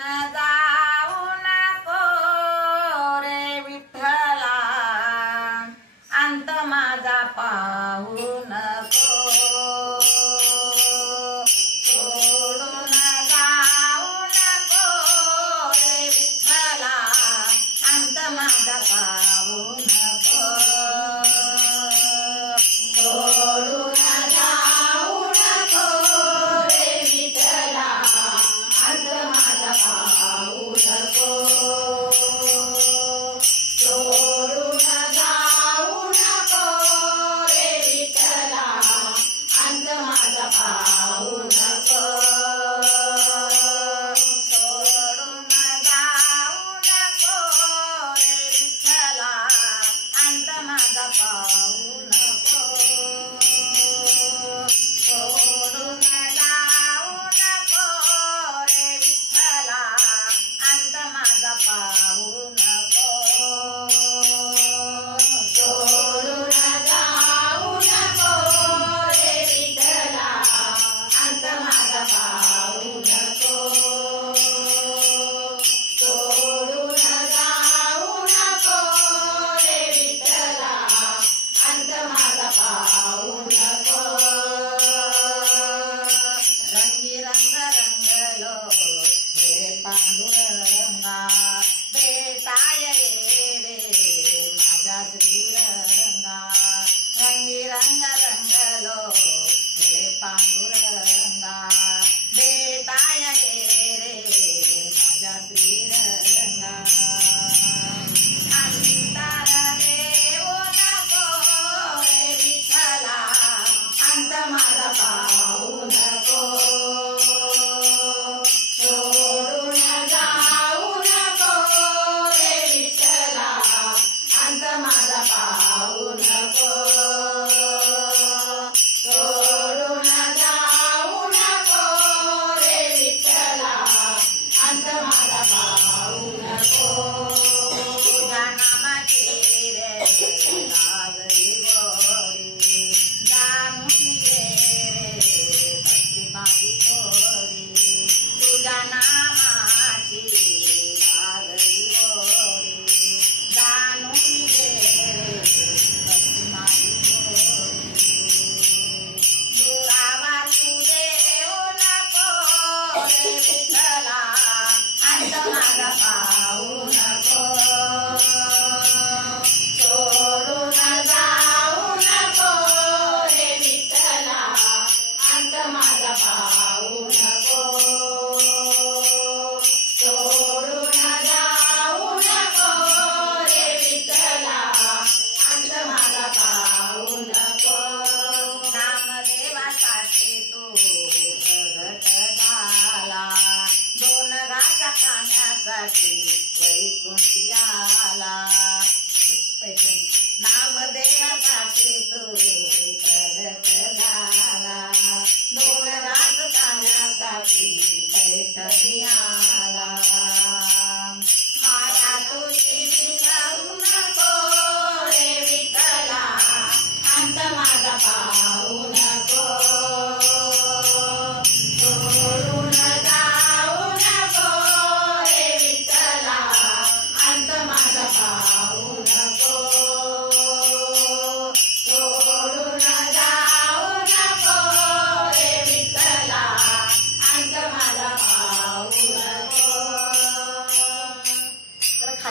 जाऊ नको रे विठ्ठला, अंत माझा पाहू नको. सोडून जाऊ नको रे विठ्ठला, अंत माझा पाहू नको. सोडून जाऊ नको रे विठ्ठला, अंत माझा पाहू नको. सोडून जाऊ नको रे विठ्ठला, अंत माझा पाहू नको. सोडून जाऊ नको रे विठ्ठला, अंत माझा पाहू नको. सोडून जाऊ नको रे विठ्ठला, अंत माझा पाहू नको. सोडून जाऊ नको रे विठ्ठला, अंत माझा पाहू नको. सोडून जाऊ नको रे विठ्ठला, अंत माझा पाहू नको. रंगी रंग रंगलो हे पांडुरंगा, भेटाय ये रे माझ्या श्रीरंगा. रंगी रंग रंगलो हे पांडुरंगा, भेटाय ये रे माझ्या श्रीरंगा. अंतर देऊ नको रे विठ्ठला, अंत माझा पाहू नको. सोडून जाऊ नको रे विठ्ठला, अंत माझा पाहू नको. सोडून जाऊ नको रे विठ्ठला, अंत माझा पाहू नको. तुझ्या नामाची रे लागली गोडी, जाणून घे रे भक्ती माझी थोडी. तुझ्या नामाची लागली गोडी, जाणून घे रे भक्ती माझी थोडी. दुरावा तू देऊ नको रे विठ्ठला, अंत माझा पाहू नको. सोडून जाऊ नको रे विठ्ठला, अंत माझा पाहू नको. सोडून जाऊ नको रे विठ्ठला, अंत माझा पाहू नको. नामदेवासाठी तू प्रगट झाला, दोन घास खाण्यासाठी वैकुंठी आला. नामदेव